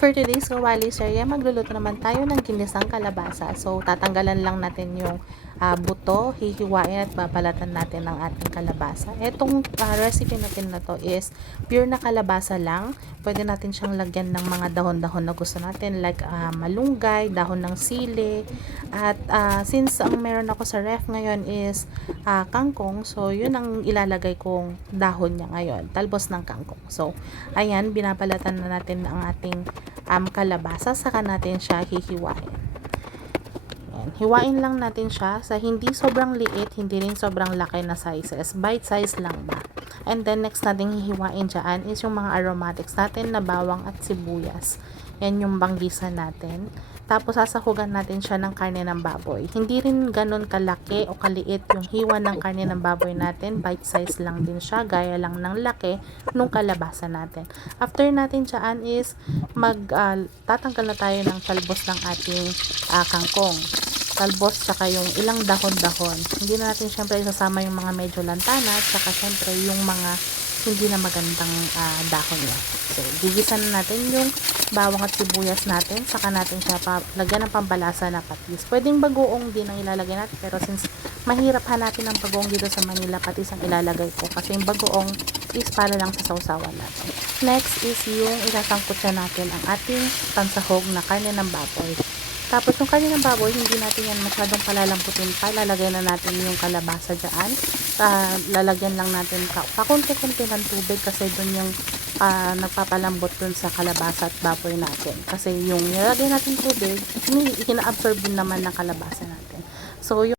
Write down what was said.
For today's Kawali Serya, magluluto naman tayo ng ginisang kalabasa. So, tatanggalan lang natin yung buto, hihiwain at babalatan natin ng ating kalabasa. Etong recipe natin na to is pure na kalabasa lang. Pwede natin siyang lagyan ng mga dahon-dahon na gusto natin like malunggay, dahon ng sili. At since ang meron ako sa ref ngayon is kangkong, so yun ang ilalagay kong dahon niya ngayon, talbos ng kangkong. So, ayan, binabalatan na natin ang ating kalabasa, saka natin siya hihiwain. Ayan, hiwain lang natin siya sa hindi sobrang liit, hindi rin sobrang laki na sizes. Bite size lang ba? And then next natin hihiwain dyan is yung mga aromatics natin na bawang at sibuyas. Yan yung banggisa natin. Tapos sasahugan natin siya ng karne ng baboy. Hindi rin ganun kalaki o kaliit yung hiwa ng karne ng baboy natin. Bite size lang din siya. Gaya lang ng laki nung kalabasa natin. After natin dyan is tatanggal na tayo ng talbos ng ating kangkong. Talbos tsaka yung ilang dahon-dahon. Hindi na natin syempre isasama yung mga medyo lantana tsaka syempre yung mga hindi na magandang dahon niya. So, gigisan na natin yung bawang at sibuyas natin, saka natin siya lagyan ng pambalasa na patis. Pwedeng bagoong din ang ilalagay natin, pero since mahirap hanapin ang bagoong dito sa Manila, patis ang ilalagay ko kasi yung bagoong is para lang sa sausawan natin. Next is yung isasangkot siya natin ang ating pansahog na karne ng baboy. Tapos yung karne ng baboy, hindi natin yan masyadong palalamputin pa. Lalagay na natin yung kalabasa dyan. Lalagyan lang natin pakunti-kunti ng tubig kasi dun yung nagpapalambot dun sa kalabasa at baboy natin. Kasi yung nilagay natin tubig, ina-absorb din naman ng kalabasa natin. So, yung